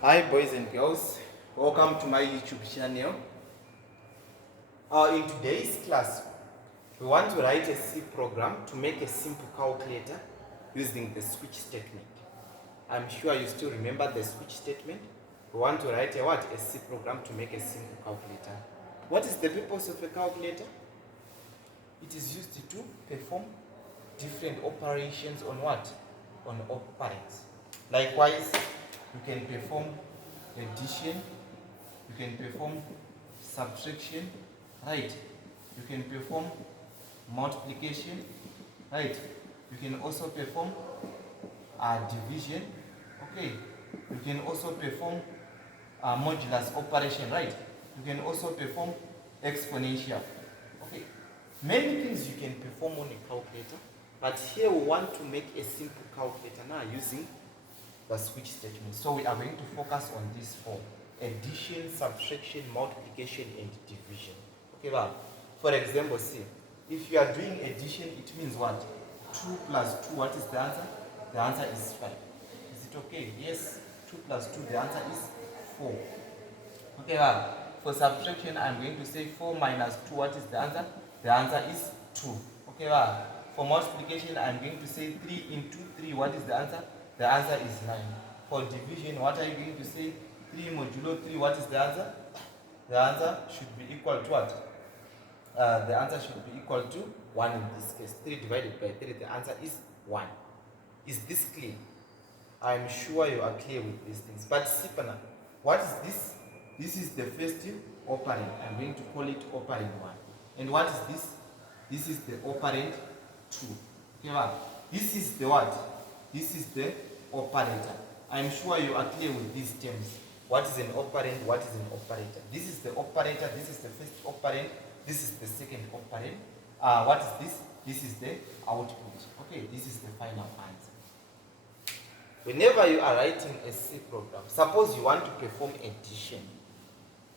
Hi boys and girls, welcome to my YouTube channel. In today's class, we want to write a C program to make a simple calculator using the switch statement. I'm sure you still remember the switch statement. We want to write a C program to make a simple calculator. What is the purpose of a calculator? It is used to perform different operations on what? On operands. Likewise, you can perform addition, you can perform subtraction, right? You can perform multiplication, right? You can also perform division, okay? You can also perform modulus operation, right? You can also perform exponential, okay? Many things you can perform on a calculator, but here we want to make a simple calculator now using the switch statement. So we are going to focus on these four: addition, subtraction, multiplication, and division. Okay, well, for example, see, if you are doing addition, it means what? 2 plus 2, what is the answer? The answer is 5. Is it okay? Yes, 2 plus 2, the answer is 4. Okay, well, for subtraction, I'm going to say 4 minus 2, what is the answer? The answer is 2. Okay, well, for multiplication, I'm going to say 3 into 3, what is the answer? The answer is 9. For division, what are you going to say? 3 modulo 3, what is the answer? The answer should be equal to what? The answer should be equal to 1 in this case. 3 divided by 3, the answer is 1. Is this clear? I'm sure you are clear with these things. But Sipana, what is this? This is the first operand. I'm going to call it operand 1. And what is this? This is the operand 2. Okay, well, this is the what? This is the operator. I'm sure you are clear with these terms. What is an operand? What is an operator? This is the operator. This is the first operand. This is the second operand. What is this? This is the output. Okay, this is the final answer. Whenever you are writing a C program, suppose you want to perform addition.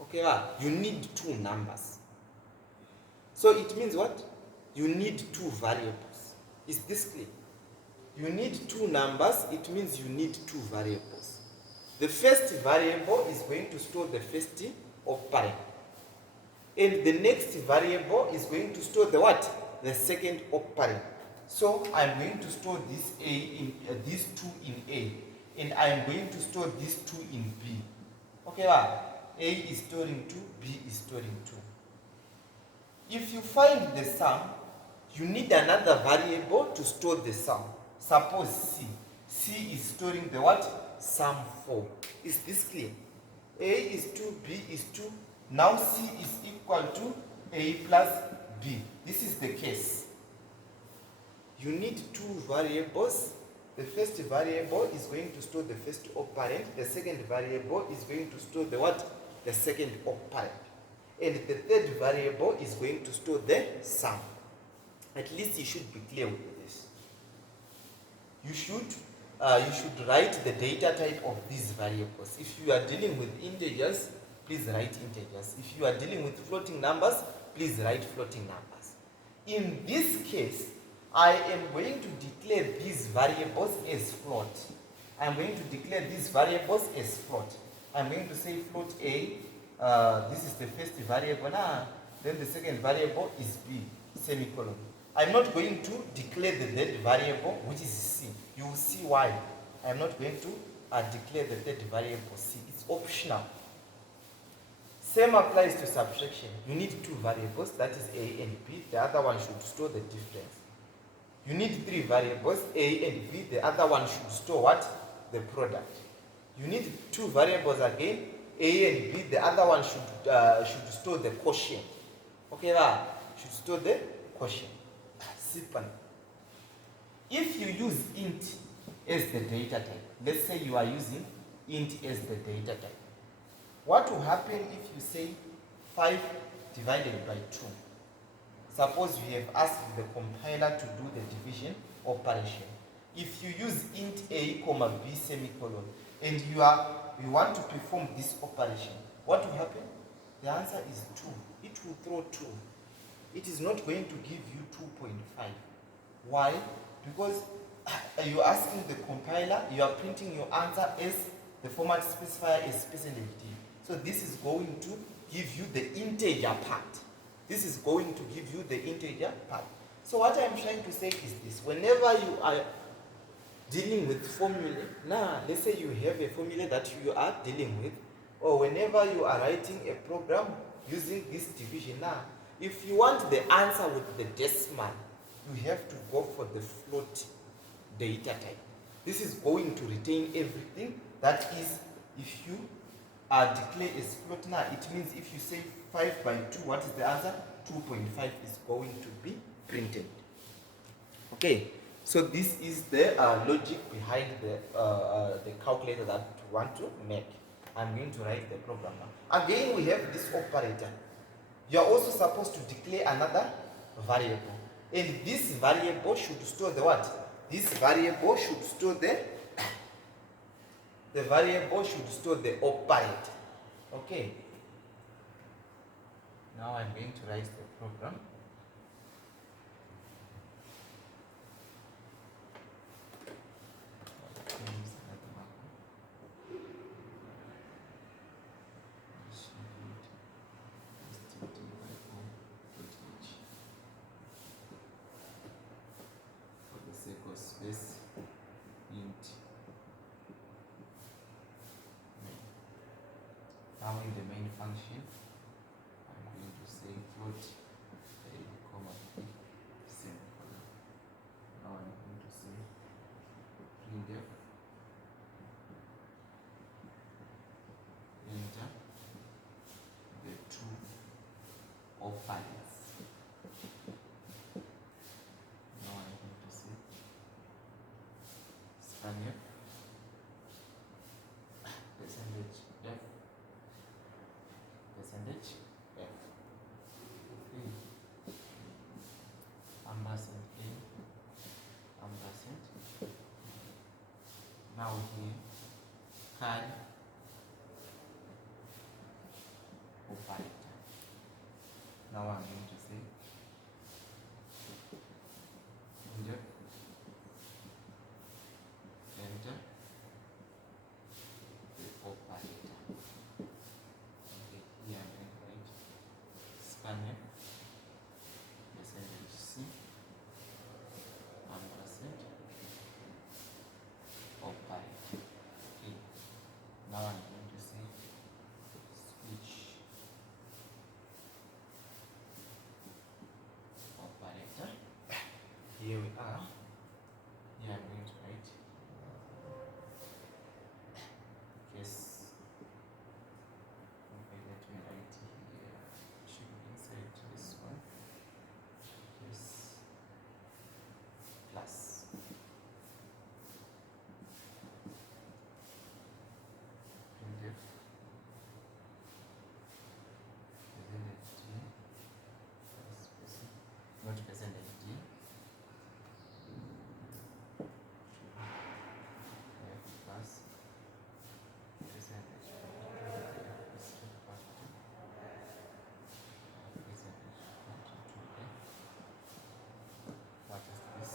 Okay, you need two numbers. So it means what? You need two variables. Is this clear? You need two numbers, it means you need two variables. The first variable is going to store the first operand. And the next variable is going to store the what? The second operand. So I'm going to store this A in these two in A. And I'm going to store these two in B. Okay, A is storing 2, B is storing 2. If you find the sum, you need another variable to store the sum. Suppose C. C is storing the what? Sum 4. Is this clear? A is 2, B is 2. Now C is equal to A plus B. This is the case. You need two variables. The first variable is going to store the first operand. The second variable is going to store the what? The second operand. And the third variable is going to store the sum. At least you should be clear with this. You should write the data type of these variables. If you are dealing with integers, please write integers. If you are dealing with floating numbers, please write floating numbers. In this case, I am going to declare these variables as float. I'm going to declare these variables as float. I'm going to say float A. This is the first variable. Then the second variable is B, semicolon. I'm not going to declare the third variable, which is C. You will see why. I'm not going to declare the third variable C. It's optional. Same applies to subtraction. You need two variables, that is A and B. The other one should store the difference. You need three variables, A and B. The other one should store what? The product. You need two variables again, A and B. The other one should store the quotient. Okay, should store the quotient. If you use int as the data type, let's say you are using int as the data type, what will happen if you say 5 divided by 2? Suppose you have asked the compiler to do the division operation. If you use int a, comma b, semicolon, and you want to perform this operation, what will happen? The answer is 2. It will throw 2. It is not going to give you 2.5. Why? Because you're asking the compiler, you are printing your answer as The format specifier is %d. So this is going to give you the integer part. This is going to give you the integer part. So what I'm trying to say is this. Whenever you are dealing with formulae, now let's say you have a formula that you are dealing with, or whenever you are writing a program using this division, now if you want the answer with the decimal, you have to go for the float data type. This is going to retain everything. That is, if you declare as float now, it means if you say 5 by 2, what is the answer? 2.5 is going to be printed. Okay, so this is the logic behind the calculator that we want to make. I'm going to write the program now. Again, we have this operator. You are also supposed to declare another variable, and this variable should store the what? This variable should store the variable should store the operator. Okay. Now I'm going to write the program. Space int. Now in the main function, I'm going to say float a comma b semicolon. Now I'm going to say printf enter the two operands. Now I'm going to say scanf percentage f percentage f ampersand a ampersand. Now here can operator. Now I'm going to say enter the operator. Okay, here I'm going to write scanf percentage c ampersand operator. Okay, now I'm going to say switch operator. Here we are. Here I'm going to write case. Okay, let me write here. Should be inside this one. Case plus. Printf percentage d plus not percentage d f plus percentage what is this?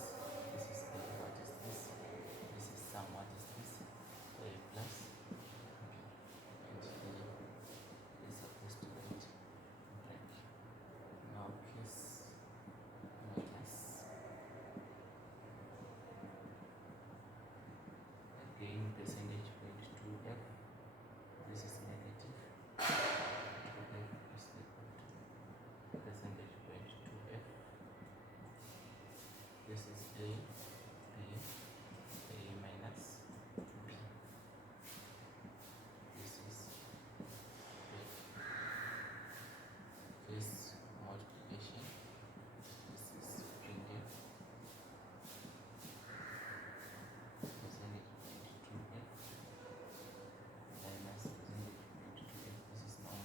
This is a. What is this? This is some. What is this? A plus. And here is supposed to write break. Now case minus. Again percentage point 2f. This is negative. 2f is equal to percentage point 2f. This is a minus b. This is b. This multiplication. This is printf percentage point 2f minus percentage point 2f. This is not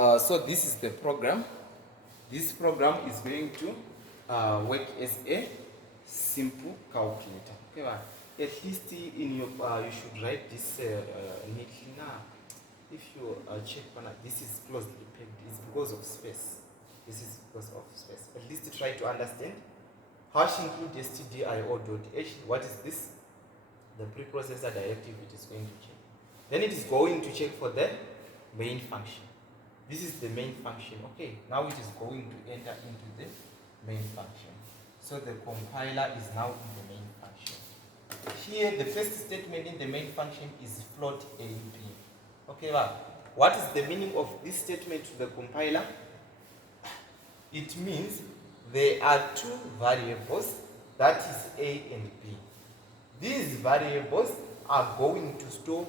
So this is the program. This program is going to work as a simple calculator. Okay, but at least in your you should write this neatly now. If you check this is closely packed, it's because of space. This is because of space. At least try to understand. Hash include stdio.h. What is this? The preprocessor directive it is going to check. Then it is going to check for the main function. This is the main function. Okay, now it is going to enter into the main function. So the compiler is now in the main function. Here, the first statement in the main function is float a b. Okay, well, what is the meaning of this statement to the compiler? It means there are two variables, that is a and b. These variables are going to store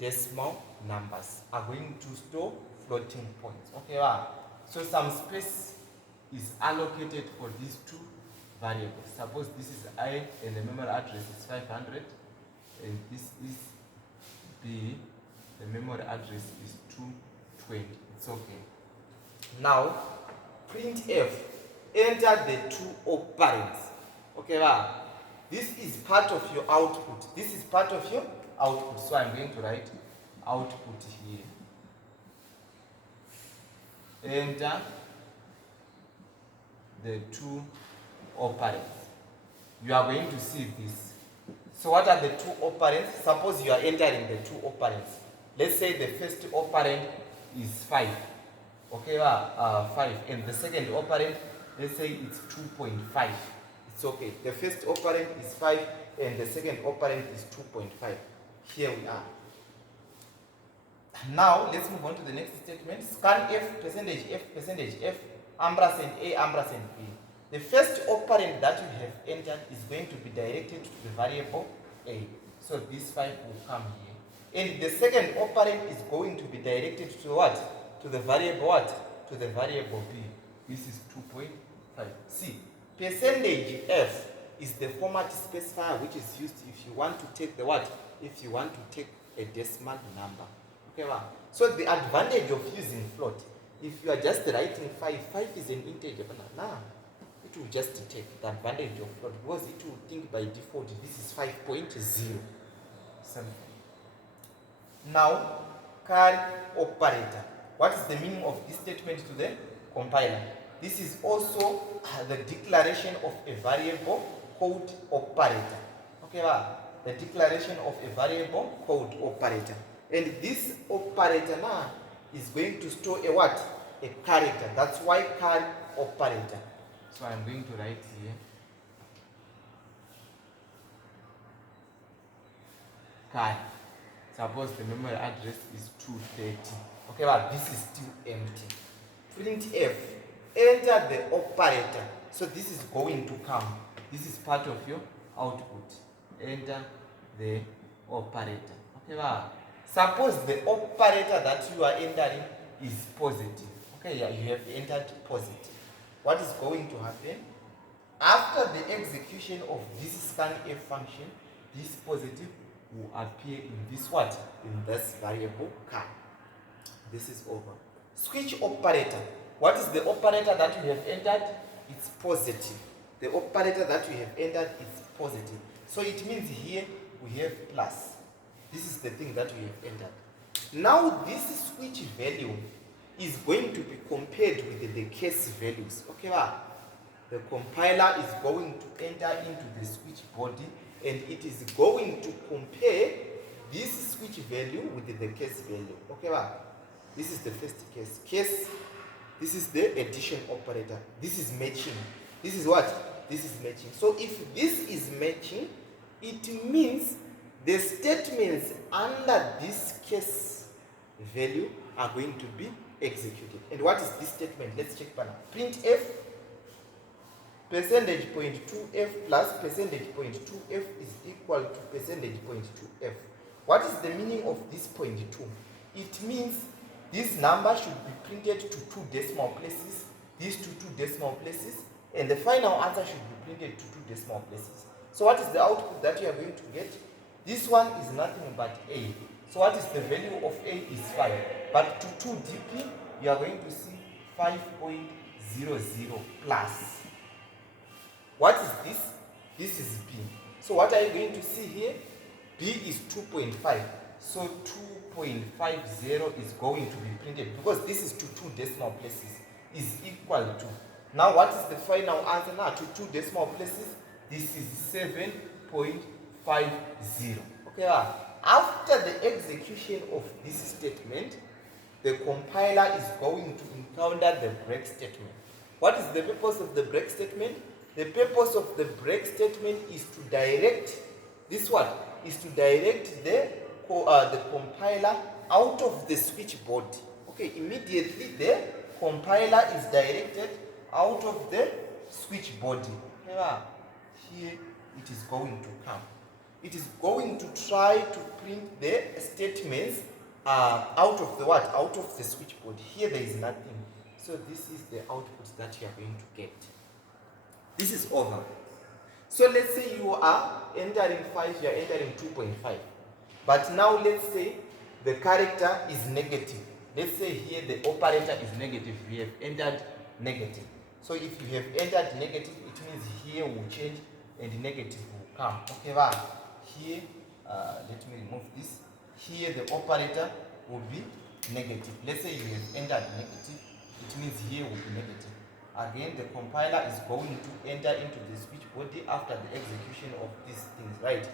decimal numbers, are going to store floating points. Okay, wow. So some space is allocated for these two variables. Suppose this is I and the memory address is 500, and this is B, the memory address is 220. It's okay. Now, printf, enter the two operands. Okay, wow. This is part of your output. This is part of your output. So I'm going to write output here. Enter the two operands. You are going to see this. So what are the two operands? Suppose you are entering the two operands. Let's say the first operand is 5. Okay, 5. And the second operand, let's say it's 2.5. It's okay. The first operand is 5 and the second operand is 2.5. Here we are. Now let's move on to the next statement. Scanf, %f, ampersand a, ampersand b. The first operand that you have entered is going to be directed to the variable a. So this 5 will come here. And the second operand is going to be directed to what? To the variable what? To the variable b. This is 2.5. See, %f is the format specifier which is used if you want to take the what? If you want to take a decimal number. Okay, wow. So the advantage of using float, if you are just writing 5, 5 is an integer, but now it will just take the advantage of float because it will think by default this is 5.0 something. Now, carry operator. What is the meaning of this statement to the compiler? This is also the declaration of a variable called operator. Okay, wow. The declaration of a variable called operator. And this operator now is going to store a what? A character. That's why carry operator. So I'm going to write here. Carry. Suppose the memory address is 230. Okay, but this is still empty. Printf, enter the operator. So this is going to come. This is part of your output. Enter the operator. Okay, but suppose the operator that you are entering is positive. Okay, yeah, you have entered positive. What is going to happen? After the execution of this scanf function, this positive will appear in this what? In this variable car. This is over. Switch operator. What is the operator that you have entered? It's positive. The operator that you have entered is positive. So it means here we have plus. This is the thing that we have entered. Now this switch value is going to be compared with the case values. Okay, the compiler is going to enter into the switch body and it is going to compare this switch value with the case value. Okay, this is the first case. Case, this is the addition operator. This is matching. This is what? This is matching. So if this is matching, it means the statements under this case value are going to be executed. And what is this statement? Let's check now. Printf %.2f plus %.2f is equal to %.2f. What is the meaning of this 0.2? It means this number should be printed to 2 decimal places, these to 2 decimal places, and the final answer should be printed to 2 decimal places. So what is the output that you are going to get? This one is nothing but a. So what is the value of a is 5. But to 2dp, You are going to see 5.00 plus. What is this? This is B. So what are you going to see here? B is 2.5. So 2.50 is going to be printed because this is to 2 decimal places is equal to. Now what is the final answer now to 2 decimal places? This is 7.50. Okay, after the execution of this statement, the compiler is going to encounter the break statement. What is the purpose of the break statement? The purpose of the break statement is to direct this one is to direct the compiler out of the switch body. Okay, immediately the compiler is directed out of the switch body. Here it is going to come. It is going to try to print the statements out of the what? Out of the switch body. Here there is nothing. So this is the output that you are going to get. This is over. So let's say you are entering 5, you are entering 2.5. But now let's say the character is negative. Let's say here the operator is negative. We have entered negative. So if you have entered negative, it means here will change and negative will come. Okay, here, let me remove this. Here the operator will be negative. Let's say you have entered negative, it means here will be negative. Again, the compiler is going to enter into the switch body after the execution of these things, right?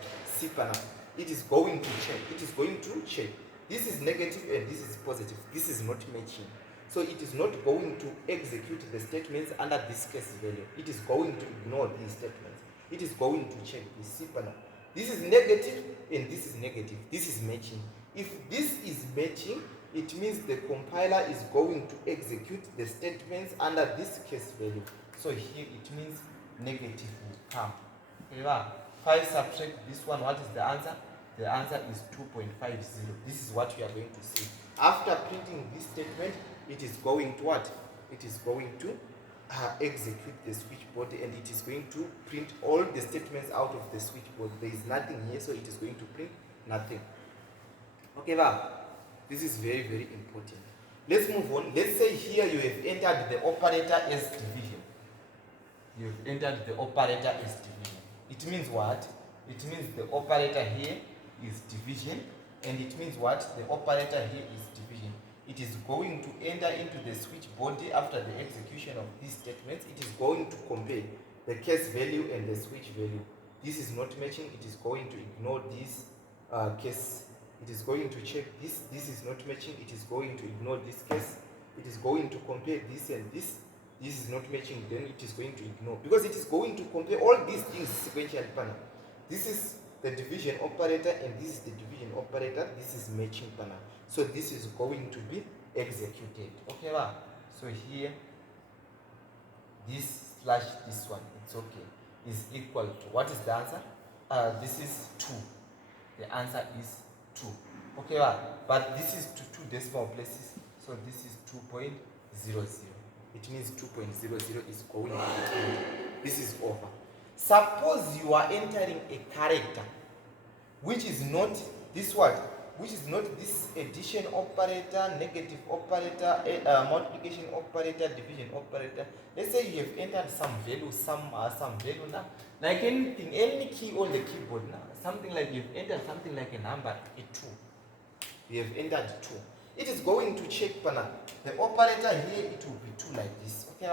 It is going to check. It is going to check. This is negative and this is positive. This is not matching. So it is not going to execute the statements under this case value. It is going to ignore these statements. It is going to check this cPanel. This is negative and this is negative. This is matching. If this is matching, it means the compiler is going to execute the statements under this case value. So here it means negative will come. 5 subtract this one, what is the answer? The answer is 2.50. This is what we are going to see. After printing this statement, it is going to what? It is going to execute the switch body and it is going to print all the statements out of the switch body. There is nothing here, so it is going to print nothing. Okay, this is very, very important. Let's move on. Let's say here you have entered the operator as division. You have entered the operator as division. It means what? It means the operator here is division, and it means what? The operator here is division. It is going to enter into the switch body after the execution of these statements. It is going to compare the case value and the switch value. This is not matching. It is going to ignore this case. It is going to check this. This is not matching. It is going to ignore this case. It is going to compare this and this. This is not matching. Then it is going to ignore, because it is going to compare all these things sequentially. Panel. This is the division operator and this is the division operator. This is matching panel. So this is going to be executed. Okay, so here this slash this one, it's okay, is equal to, what is the answer? This is 2. The answer is 2. Okay, but this is to 2 decimal places, so this is 2.00. It means 2.00 is going to be. This is over. Suppose you are entering a character which is not this one, which is not this addition operator, negative operator, multiplication operator, division operator. Let's say you have entered some value, some value now, like anything, any key on the keyboard now, something like you've entered something like a number, a 2. You have entered 2. It is going to check panel. The operator here, it will be 2 like this. Okay,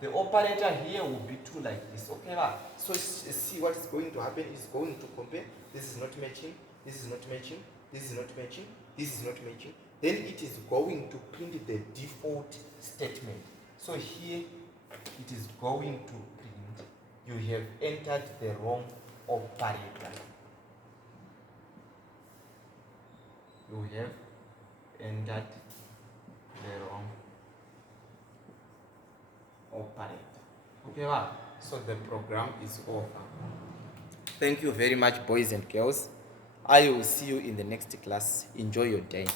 the operator here will be 2 like this. Okay, so see what is going to happen. It's going to compare. This is not matching. This is not matching. This is not matching. This is not matching. Then it is going to print the default statement. So here it is going to print, you have entered the wrong operator. You have entered the wrong operator. Okay, so the program is over. Thank you very much, boys and girls. I will see you in the next class. Enjoy your day.